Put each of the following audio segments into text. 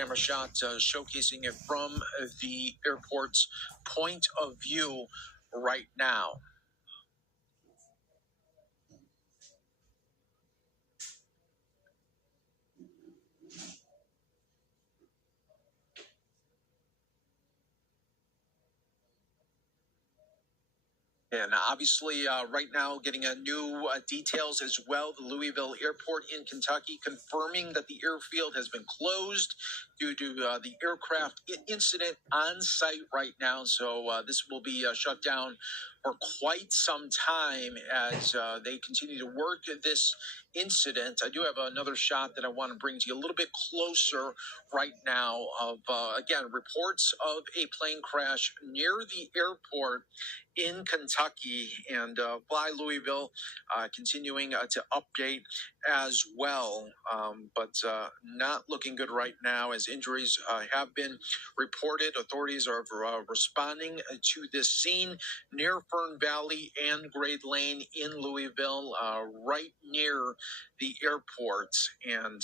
camera shot showcasing it from the airport's point of view right now. And obviously, right now, getting new details as well. The Louisville Airport in Kentucky confirming that the airfield has been closed due to the aircraft incident on site right now. So this will be shut down for quite some time as they continue to work this incident. I do have another shot that I want to bring to you a little bit closer right now of, again, reports of a plane crash near the airport in Kentucky, and Fly Louisville continuing to update as well, but not looking good right now as injuries have been reported. Authorities are responding to this scene near Fern Valley and Grade Lane in Louisville, right near the airport, and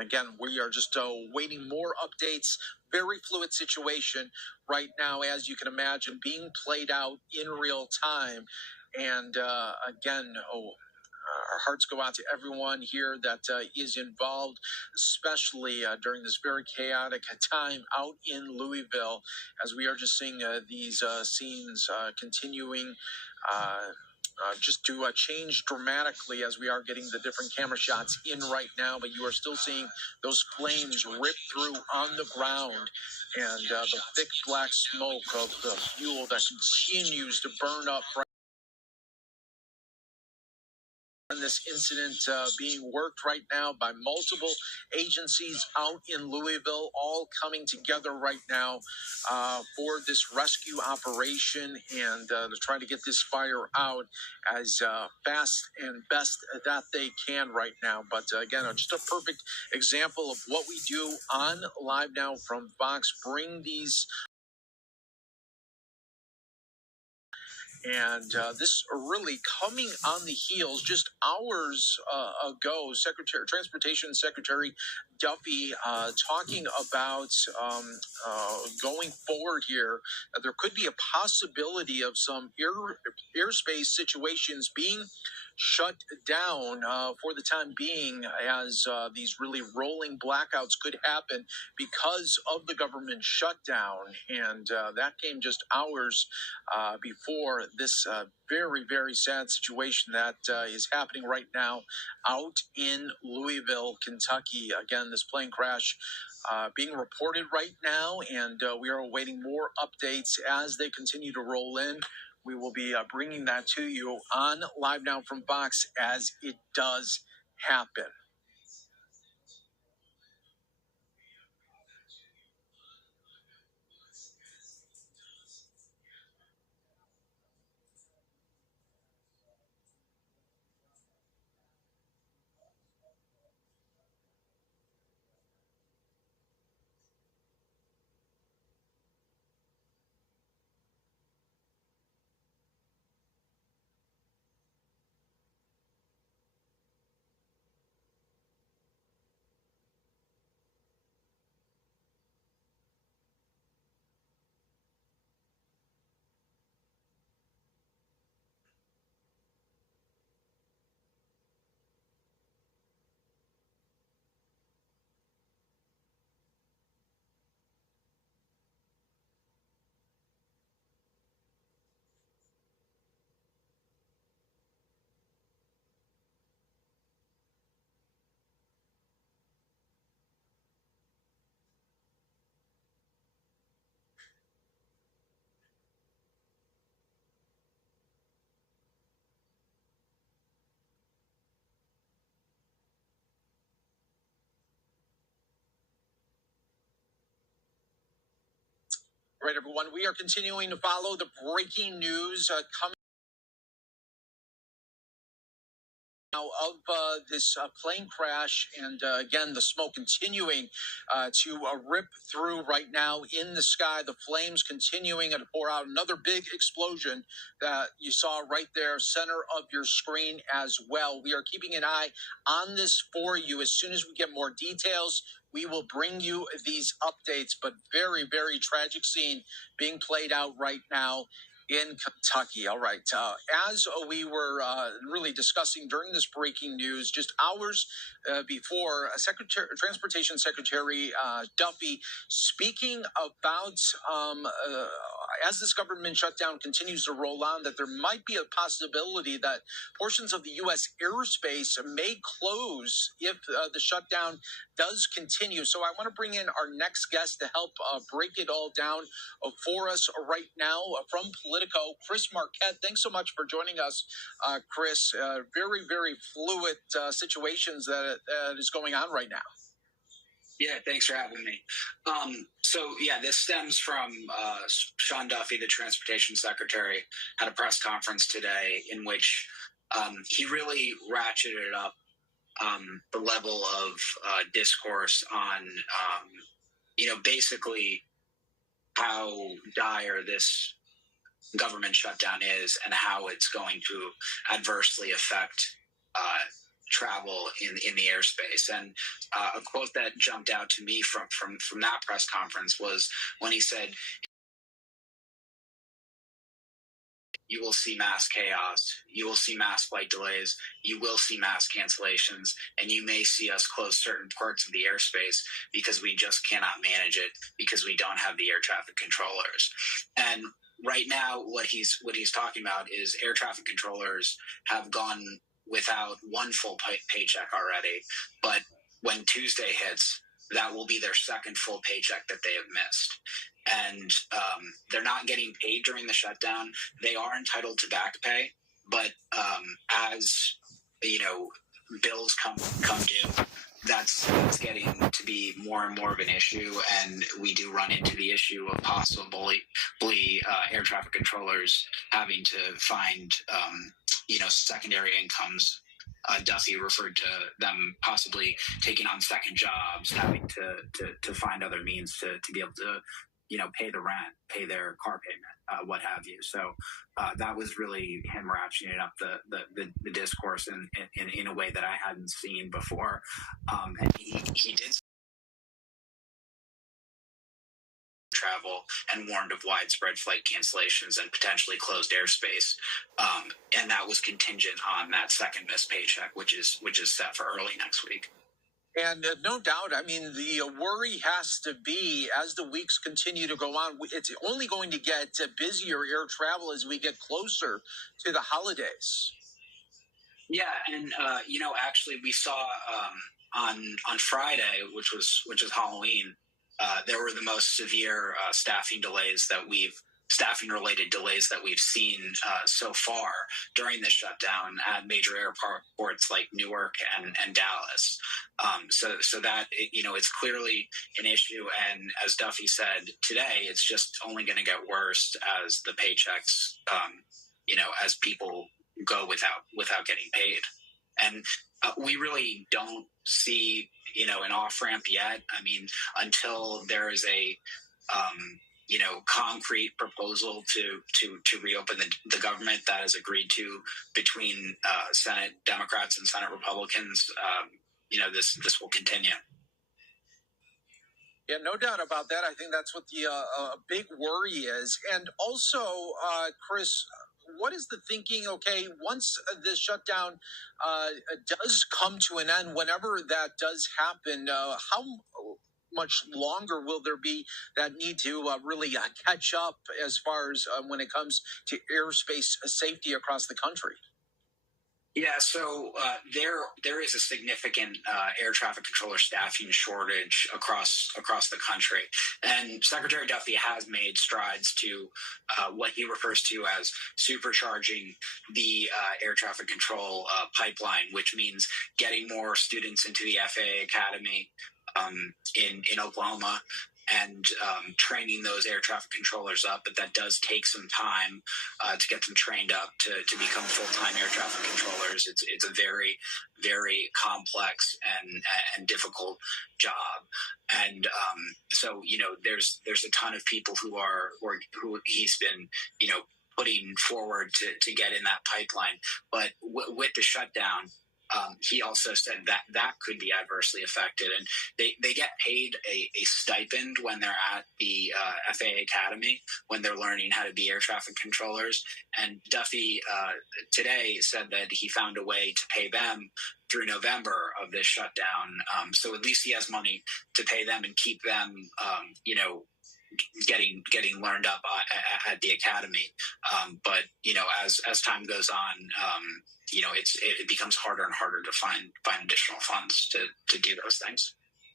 again, we are just waiting more updates. Very fluid situation right now, as you can imagine, being played out in real time. And again, our hearts go out to everyone here that is involved, especially during this very chaotic time out in Louisville, as we are just seeing these scenes continuing just to change dramatically as we are getting the different camera shots in right now, but you are still seeing those flames rip through on the ground and the thick black smoke of the fuel that continues to burn up right. And this incident being worked right now by multiple agencies out in Louisville, all coming together right now for this rescue operation and to try to get this fire out as fast and best that they can right now. But again, just a perfect example of what we do on Live Now from Fox. Bring these. And this really coming on the heels just hours ago, Transportation Secretary Duffy talking about going forward here. There could be a possibility of some airspace situations being shut down for the time being, as these really rolling blackouts could happen because of the government shutdown. And that came just hours before this very, very sad situation that is happening right now out in Louisville, Kentucky. Again, this plane crash being reported right now, and we are awaiting more updates as they continue to roll in. We will be bringing that to you on Live Now from Fox as it does happen. All right, everyone, we are continuing to follow the breaking news coming out of this plane crash, and again, the smoke continuing to rip through right now in the sky. The flames continuing to pour out. Another big explosion that you saw right there, center of your screen as well. We are keeping an eye on this for you. As soon as we get more details, we will bring you these updates. But very, very tragic scene being played out right now in Kentucky. All right. As we were really discussing during this breaking news, just hours before, Transportation Secretary Duffy speaking about as this government shutdown continues to roll on, that there might be a possibility that portions of the U.S. airspace may close if the shutdown does continue. So I want to bring in our next guest to help break it all down for us right now from Politico, Chris Marquette. Thanks so much for joining us, Chris. Very, very fluid situations that is going on right now. Yeah, thanks for having me. This stems from Sean Duffy, the Transportation Secretary, had a press conference today in which he really ratcheted up the level of discourse on, basically how dire this government shutdown is and how it's going to adversely affect travel in the airspace. And a quote that jumped out to me from that press conference was when he said, "You will see mass chaos, you will see mass flight delays, you will see mass cancellations, and you may see us close certain parts of the airspace because we just cannot manage it because we don't have the air traffic controllers." And right now, what he's talking about is air traffic controllers have gone without one full paycheck already, but when Tuesday hits, that will be their second full paycheck that they have missed. And they're not getting paid during the shutdown. They are entitled to back pay, but as bills come due, that's getting to be more and more of an issue, and we do run into the issue of possibly air traffic controllers having to find secondary incomes. Duffy referred to them possibly taking on second jobs, having to find other means to be able to pay the rent, pay their car payment, what have you. So that was really him ratcheting up the discourse in a way that I hadn't seen before. And he did travel and warned of widespread flight cancellations and potentially closed airspace. And that was contingent on that second missed paycheck, which is set for early next week. And no doubt, I mean, the worry has to be, as the weeks continue to go on, it's only going to get busier air travel as we get closer to the holidays. Yeah, and actually, we saw on Friday, which was Halloween, there were the most severe staffing related delays that we've seen so far during the shutdown at major airports like Newark and Dallas. So that it's clearly an issue, and as Duffy said today, it's just only going to get worse as the paychecks, as people go without getting paid. And we really don't see an off ramp yet. I mean, until there is a concrete proposal to reopen the government that is agreed to between Senate Democrats and Senate Republicans, this will continue. Yeah, no doubt about that. I think that's what the big worry is. And also, Chris, what is the thinking? Okay, once this shutdown does come to an end, whenever that does happen, how much longer will there be that need to really catch up as far as when it comes to airspace safety across the country? Yeah, so there is a significant air traffic controller staffing shortage across the country, and Secretary Duffy has made strides to what he refers to as supercharging the air traffic control pipeline, which means getting more students into the FAA Academy in Oklahoma, and training those air traffic controllers up. But that does take some time to get them trained up to become full-time air traffic controllers. It's a very, very complex and difficult job. And so, there's a ton of people who he's been, putting forward to get in that pipeline. But with the shutdown, he also said that could be adversely affected, and they get paid a stipend when they're at the FAA Academy, when they're learning how to be air traffic controllers. And Duffy today said that he found a way to pay them through November of this shutdown. So at least he has money to pay them and keep them, getting learned up at the academy. But as time goes on, it becomes harder and harder to find additional funds to do those things.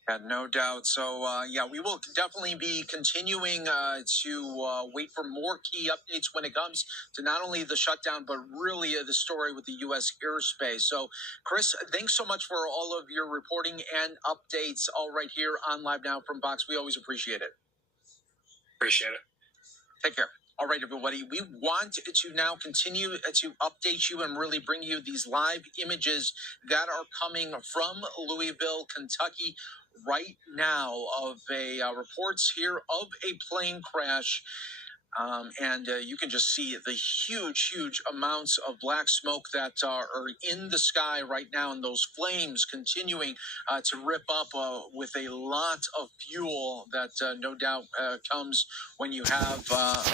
Yeah, no doubt. So, we will definitely be continuing to wait for more key updates when it comes to not only the shutdown, but really the story with the U.S. airspace. So, Chris, thanks so much for all of your reporting and updates all right here on Live Now from Fox. We always appreciate it. Appreciate it. Take care. All right, everybody. We want to now continue to update you and really bring you these live images that are coming from Louisville, Kentucky right now of reports here of a plane crash. And you can just see the huge amounts of black smoke that are in the sky right now, and those flames continuing to rip up with a lot of fuel that no doubt comes when you have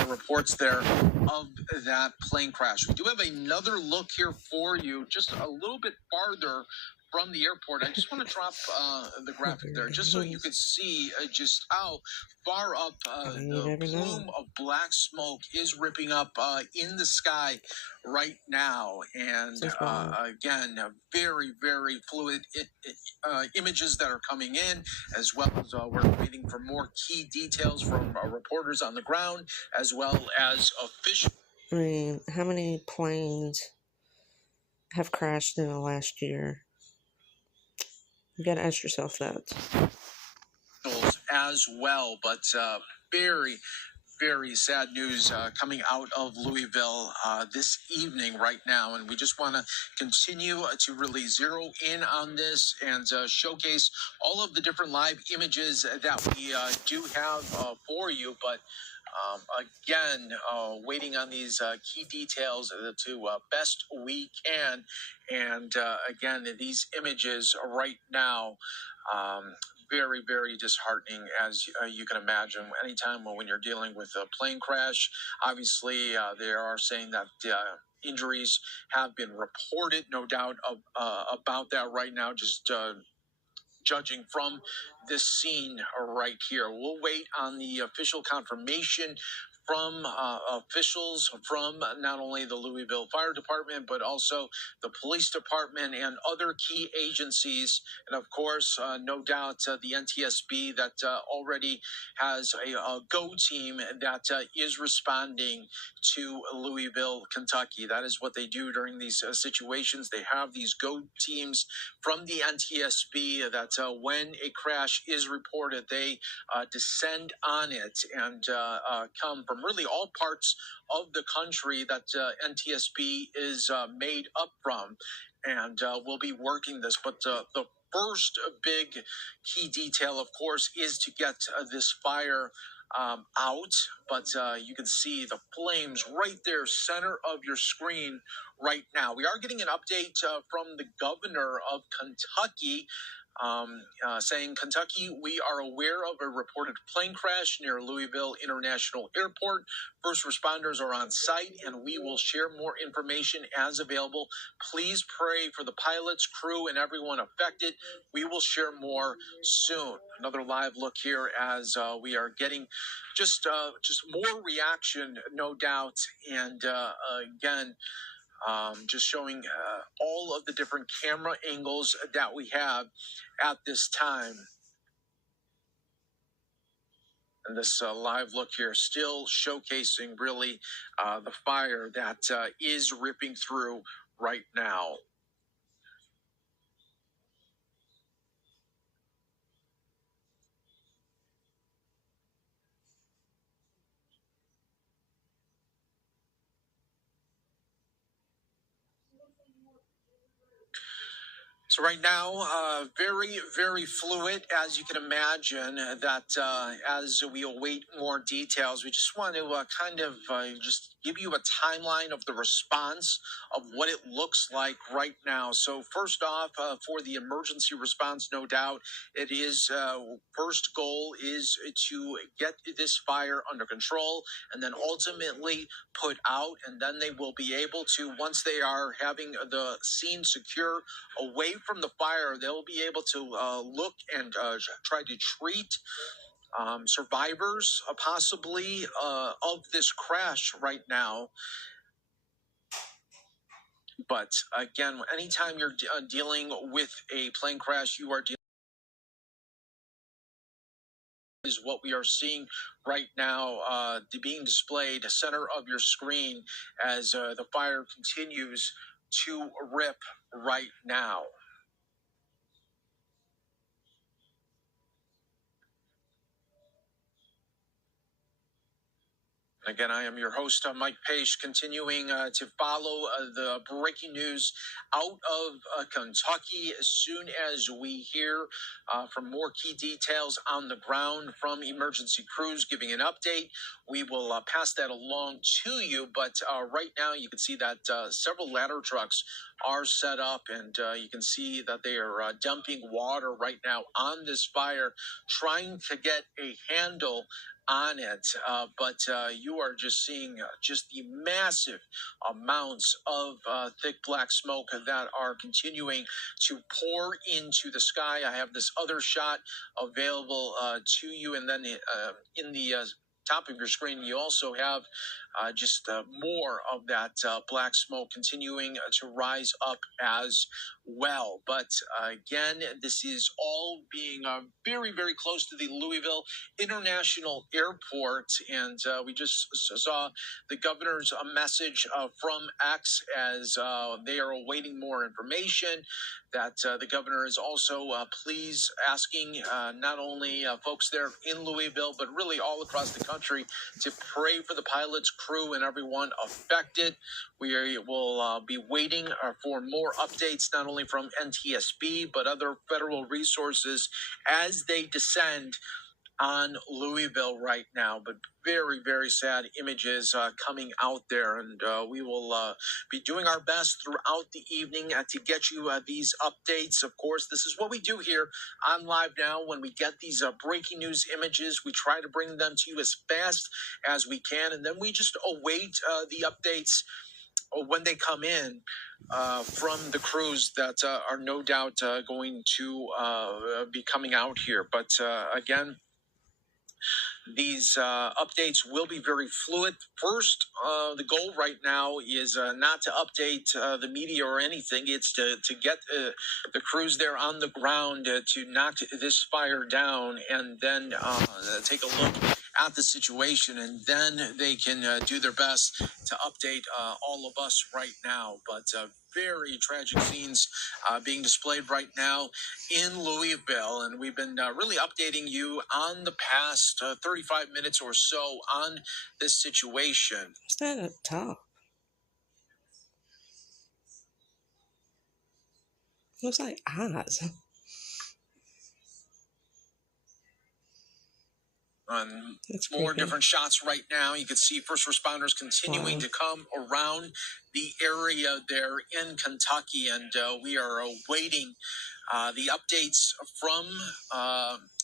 reports there of that plane crash. We do have another look here for you, just a little bit farther from the airport. I just want to drop the graphic there, just so you can see just how far up the plume of black smoke is ripping up in the sky right now. And again, very, very fluid images that are coming in, as well as we're waiting for more key details from reporters on the ground, as well as officials. I mean, how many planes have crashed in the last year? You gotta ask yourself that. As well, but very, very sad news coming out of Louisville this evening right now. And we just want to continue to really zero in on this and showcase all of the different live images that we do have for you. But again, waiting on these key details to best we can. And again, these images right now, very, very disheartening, as you can imagine. Anytime when you're dealing with a plane crash, obviously they are saying that injuries have been reported, no doubt about that right now, just judging from this scene right here. We'll wait on the official confirmation from officials from not only the Louisville Fire Department, but also the police department and other key agencies. And of course, no doubt the NTSB that already has a GO team that is responding to Louisville, Kentucky. That is what they do during these situations. They have these GO teams from the NTSB that when a crash is reported, they descend on it and come from really all parts of the country that NTSB is made up from, and we'll be working this. But the first big key detail, of course, is to get this fire out. But you can see the flames right there, center of your screen right now. We are getting an update from the governor of Kentucky, saying, Kentucky, we are aware of a reported plane crash near Louisville International Airport. First responders are on site, and we will share more information as available. Please pray for the pilots, crew, and everyone affected. We will share more soon. Another live look here as we are getting just more reaction, no doubt. And again, just showing all of the different camera angles that we have at this time. And this live look here still showcasing really the fire that is ripping through right now. So right now, very, very fluid, as you can imagine, that as we await more details, we just want to kind of just give you a timeline of the response of what it looks like right now. So first off, for the emergency response, no doubt, it is first goal is to get this fire under control and then ultimately put out, and then they will be able to, once they are having the scene secure, away from the fire, they'll be able to look and try to treat survivors possibly of this crash right now. But again, anytime you're dealing with a plane crash, you are dealing is what we are seeing right now being displayed center of your screen as the fire continues to rip right now. Again, I am your host, Mike Page, continuing to follow the breaking news out of Kentucky. As soon as we hear from more key details on the ground from emergency crews giving an update, we will pass that along to you. But right now, you can see that several ladder trucks are set up, and you can see that they are dumping water right now on this fire, trying to get a handle on it, but you are just seeing just the massive amounts of thick black smoke that are continuing to pour into the sky. I have this other shot available to you, and then in the top of your screen, you also have just more of that black smoke continuing to rise up as well. But again, this is all being very, very close to the Louisville International Airport, and we just saw the governor's message from X as they are awaiting more information. That the governor is also please asking not only folks there in Louisville, but really all across the country to pray for the pilots, crew, and everyone affected. We will be waiting for more updates, not only from NTSB, but other federal resources as they descend on Louisville right now. But very, very sad images coming out there, and we will be doing our best throughout the evening to get you these updates. Of course, this is what we do here on Live Now. When we get these breaking news images, we try to bring them to you as fast as we can, and then we just await the updates when they come in from the crews that are no doubt going to be coming out here. But again, these updates will be very fluid. First, the goal right now is not to update the media or anything. It's to get the crews there on the ground to knock this fire down, and then take a look at the situation, and then they can do their best to update all of us right now. But very tragic scenes being displayed right now in Louisville, and we've been really updating you on the past 35 minutes or so on this situation. What's that up top? Looks like eyes. It's more different shots right now. You can see first responders continuing to come around the area there in Kentucky, and we are awaiting the updates from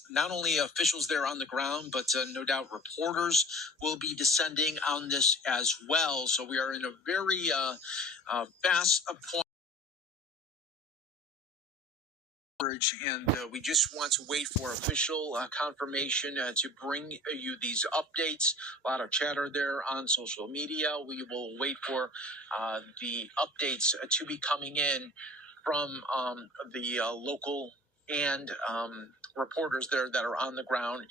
not only officials there on the ground, but no doubt reporters will be descending on this as well. So we are in a very fast point. And we just want to wait for official confirmation to bring you these updates. A lot of chatter there on social media. We will wait for the updates to be coming in from the local and reporters there that are on the ground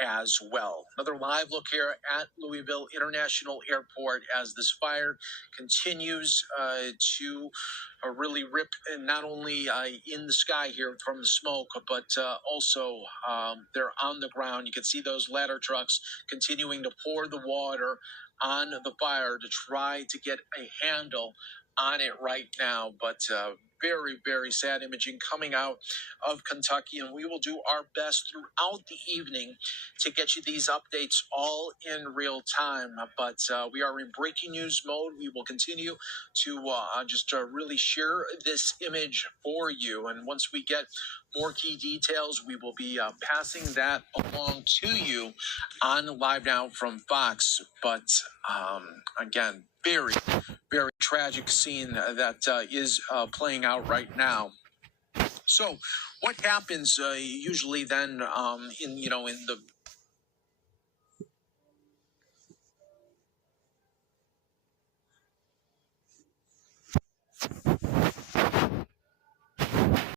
as well. Another live look here at Louisville International Airport as this fire continues to really rip, not only in the sky here from the smoke, but also they're on the ground. You can see those ladder trucks continuing to pour the water on the fire to try to get a handle on it right now. But very, very sad imaging coming out of Kentucky, and we will do our best throughout the evening to get you these updates all in real time. But we are in breaking news mode. We will continue to just really share this image for you, and once we get more key details, we will be passing that along to you on Live Now from Fox. But again, very, very tragic scene that is playing out right now. So, what happens usually then in the